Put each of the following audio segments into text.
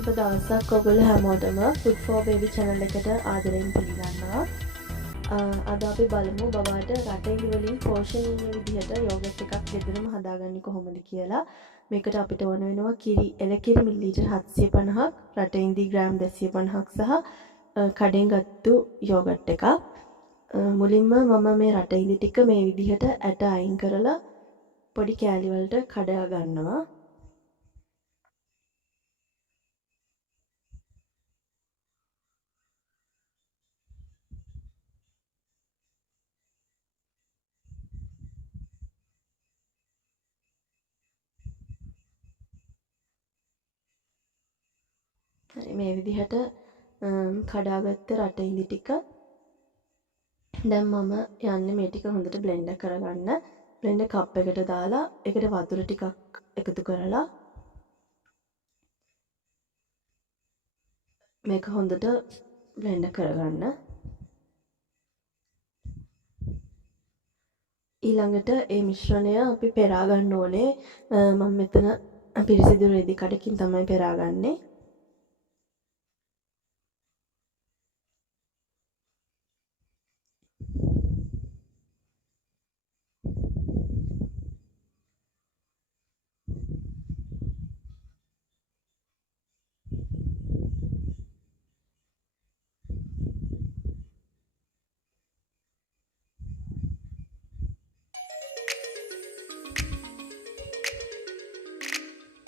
සුබ දවසක් ඔයගොල්ලෝ හැමෝටම food.For baby channel එකට ආදරයෙන් පිළිගන්නවා. අද අපි බලමු බබාට රටේ වලින් පෝෂණීය විදිහට යෝගට් එකක් ගෙදරම හදාගන්නේ කොහොමද කියලා. මේකට අපිට ඕන වෙනවා එලකිරි මිලිලීටර් 750ක්, රටෙන්දී ග්‍රෑම් 250ක් සහ කඩෙන් ගත්තු යෝගට් එකක්. මුලින්ම මම මේ රටෙන්දී ටික මේ විදිහට ඇට අයින් කරලා පොඩි කෑලි වලට කඩා ගන්නවා. මේ විදිහට කඩාගත්ත රටෙන්දි ටික දැන් මම යන්නේ මේ ටික හොඳට බ්ලෙන්ඩ් කරගන්න. බ්ලෙන්ඩර් කප් එකට දාලා ඒකට වතුර ටිකක් එකතු කරලා මේක හොඳට බ්ලෙන්ඩ් කරගන්න. ඊළඟට මේ මිශ්‍රණය අපි පෙරා ගන්න ඕනේ. මම මෙතන පිරිසිදු රෙදි කඩකින් තමයි පෙරාගන්නේ.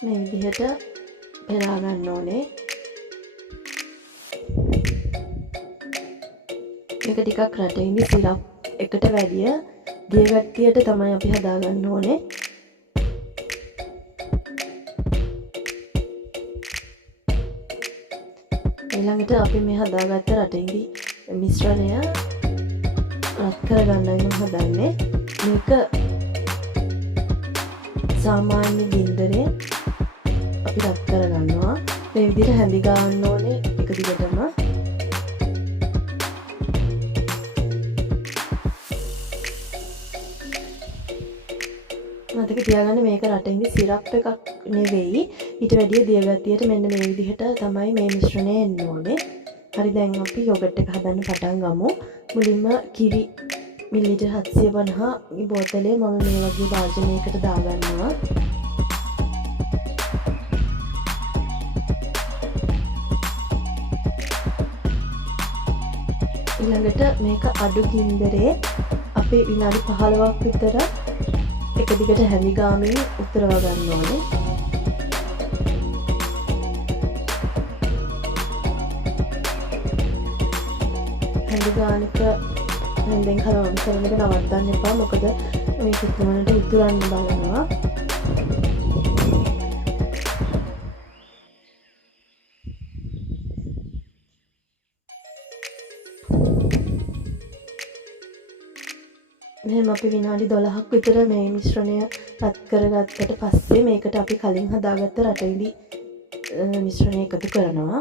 මේ විදිහට පෙරා ගන්න ඕනේ. මේක ටිකක් රටෙන්දි සිරප් එකට වැඩිය දිය ගතියට තමයි අපි හදා ගන්න ඕනේ. ඊළඟට අපි මේ හදාගත්ත රටෙන්දි මිශ්‍රණය රත් කරගන්නයි මම හදන්නේ. මේක සාමාන්‍ය ගින්දරේ අපි රත් කරගන්නවා. මේ විදිහට හැඳි ගන්න ඕනේ එක දිගටම. මතක තියාගන්න මේක රටෙන්දි සිරප් එකක් නෙවෙයි. ඊට වැඩිය දිය ගතියට මෙන්න මේ විදිහට තමයි මේ මිශ්‍රණය එන්න ඕනේ. හරි, දැන් අපි යෝගට් එක හදන්න පටන් ගමු. මුලින්ම කිරි මිලිලීටර් 750 බෝතලේ මම මේ වගේ භාජනයකට දාගන්නවා. ඊළඟට මේක අඩු ගින්දරේ අපි විනාඩි 15ක් විතර එක දිගට හැඳි ගාමින් උතරව ගන්න ඕනේ. හැඳි ගානක හැන්දෙන් කලවම් කරන එක නවත්තන්න එපා. මොකද මේ ඉක්මනට උතුරන්න බලනවා. මෙහෙම අපි විනාඩි 12ක් විතර මේ මිශ්‍රණය රත් කරගත්තට පස්සේ මේකට අපි කලින් හදාගත්ත රටෙන්දි මිශ්‍රණය එකතු කරනවා.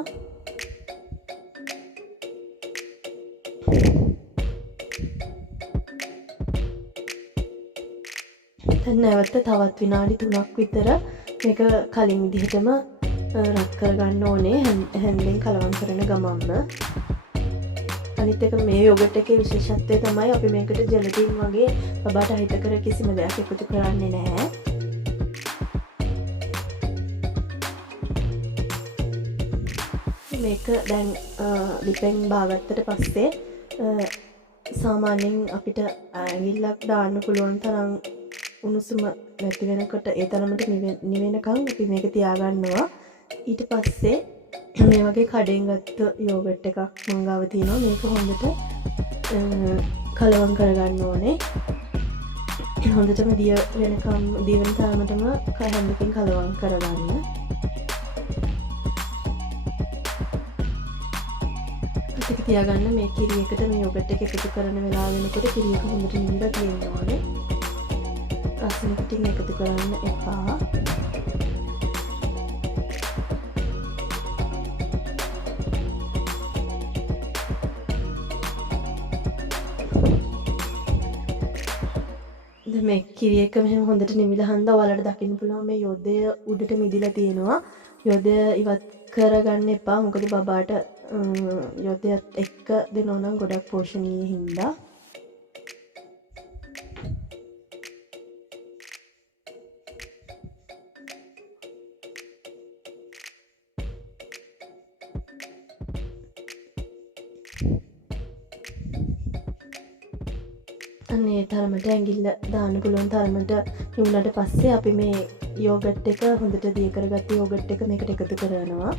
දැන් නැවත තවත් විනාඩි 3ක් විතර මේක කලින් විදිහටම රත් කරගන්න ඕනේ හැන්දෙන් කලවම් කරන ගමන්ම. අනිත් එක මේ යෝගට් එකේ විශේෂත්වය තමයි අපි මේකට ජෙලටින් වගේ බබාට හිතකර කිසිම දෙයක් එකතු කරන්නේ නැහැ. මේක දැන් ලිපෙන් බාගත්තට පස්සේ සාමාන්‍යයෙන් අපිට ඇඟිල්ලක් දාන්න පුළුවන් තරම් උණුසුම නැති වෙනකොට ඒ තරමට නිවෙනකම් අපි මේක තියාගන්නවා. ඊට පස්සේ මේ වගේ කඩෙන් ගත්ත යෝගට් එකක් මං ගාව තියෙනවා. මේක හොඳට කලවම් කරගන්න ඕනේ. හොඳටම දිය වෙන තරමටම හැන්දකින් කලවම් කරගන්න. ටික තියාගන්න. මේ කිරි එකට මේ යෝගට් එක එකතු කරන වෙලාව වෙනකොට කිරි එක හොඳට නිවිලා තියෙන්න ඕනේ. රසන පිටින් එකතු කරන්න එපා. මේ කිරි එක මෙහෙම හොඳට නිවිලා හන්ද ඔයාලට දකින්න පුළුවන් මේ යොදය උඩට මිදිලා තියෙනවා. යොදය ඉවත් කරගන්න එපා. මොකද බබාට යොදයත් එක්ක දෙනවා නම් ගොඩක් පෝෂණීය හින්දා. අනේ තරමට ඇඟිල්ල දාන්න පුළුවන් තරමට හිමුණට පස්සේ අපි මේ යෝගට් එක හොඳට දිය කරගත්ත යෝගට් එක මේකට එකතු කරනවා.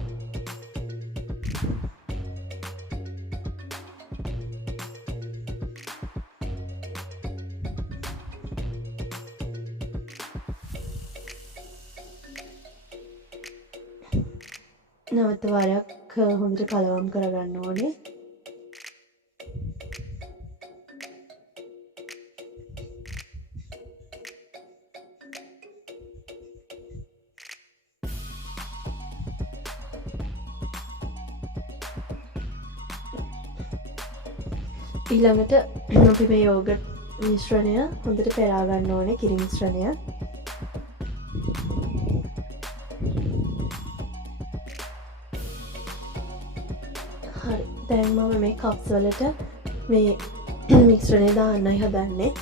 නැවත වරක් හොඳට කලවම් කරගන්න ඕනේ. ඊළඟට අපි මේ යෝගට් මිශ්‍රණය හොඳට පෙරා ගන්න ඕනේ. කිරි මිශ්‍රණය. හරි. දැන් මම මේ කප්ස් වලට මේ මිශ්‍රණය දාන්නයි හදන්නේ.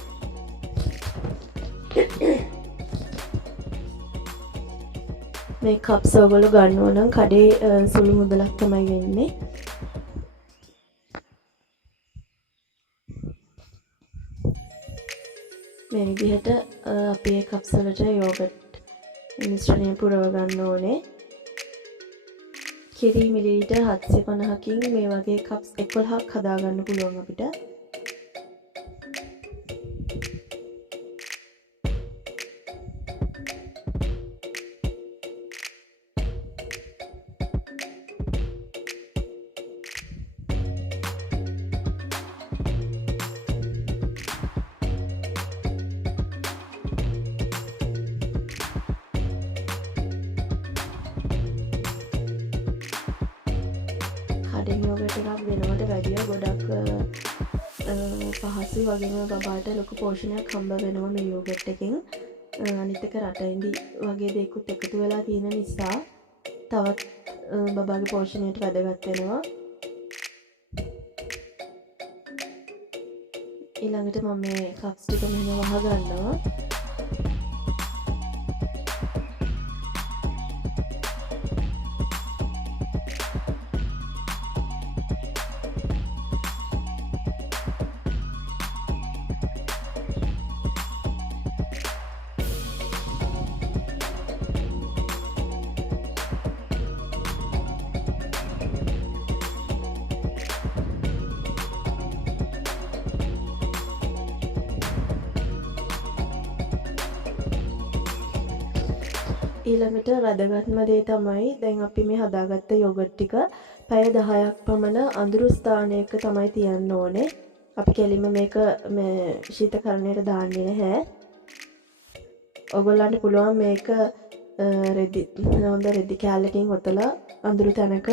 මේ කප්ස් ඔයගොල්ලෝ ගන්නවා නම් කඩේ සුළු මුදලක් තමයි වෙන්නේ. මේ විදිහට අපි මේ කප්ස් වලට යෝගට් මිශ්‍රණය පුරව ගන්න ඕනේ. කිරි මිලිලීටර් 750කින් මේ වගේ කප්ස් 11ක් හදා ගන්න පුළුවන් අපිට. කඩෙන් යෝගට් එකක් වෙනවට වැඩිය ගොඩක් පහසුයි. වගේම බබාට ලොකු පෝෂණයක් හම්බ වෙනවා මේ යෝගට් එකෙන්. අනිත් එක රටයින්දි වගේ දේකුත් එකතු වෙලා තියෙන නිසා තවත් බබාගේ පෝෂණයට වැදගත් වෙනවා. ඊළඟට මම මේ කප්ස් ටික මෙහෙම වහ ගන්නවා. ඊළඟට වැදගත්ම දේ තමයි දැන් අපි මේ හදාගත්ත යෝගට් ටික පැය 10ක් පමණ අඳුරු ස්ථානයක තමයි තියන්න ඕනේ. අපි කෙලින්ම මේක මේ ශීතකරණයට දාන්නේ නැහැ. ඔයගොල්ලන්ට පුළුවන් මේක රෙදි කෑල්ලකින් ඔතලා අඳුරු තැනක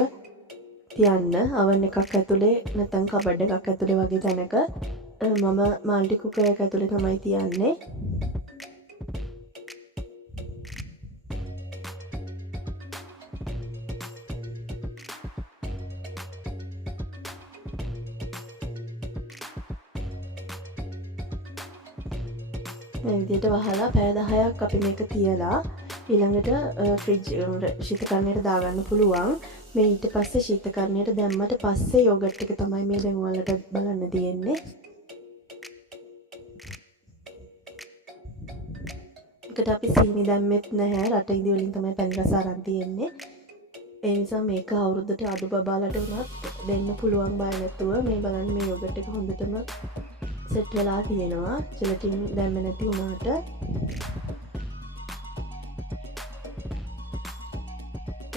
තියන්න. oven එකක් ඇතුලේ නැත්නම් කබඩ් එකක් ඇතුලේ වගේ තැනක. මම මල්ටි කුකර් එක ඇතුලේ තමයි තියන්නේ. මේ විදිහට වහලා පැය 10ක් අපි මේක තියලා ඊළඟට ෆ්‍රිජ් ශීතකරණයට දාගන්න පුළුවන්. මේ ඊට පස්සේ ශීතකරණයට දැම්මට පස්සේ යෝගට් එක තමයි මේ දැන් ඔයාලට බලන්න තියෙන්නේ. ඒකට අපි සීනි දැම්මෙත් නැහැ. රට ඉදි වලින් තමයි පැණි රස අරන් තියෙන්නේ. ඒ නිසා මේක අවුරුද්දට අඩු බබාලට උනත් දෙන්න පුළුවන් බය නැතුව මේ බලන්න මේ යෝගට් එක හොඳටම සෙට් වෙලා තියෙනවා. ජෙලටින් දැම්මේ නැති වුණාට.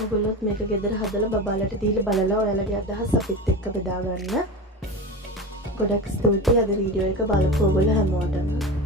ඔයගොල්ලොත් මේක ගෙදර හදලා බබාලට දීලා බලලා ඔයාලගේ අදහස් අපිත් එක්ක බෙදා ගන්න. ගොඩක් ස්තුතියි අද වීඩියෝ එක බලපු ඔයගොල්ලෝ හැමෝටම.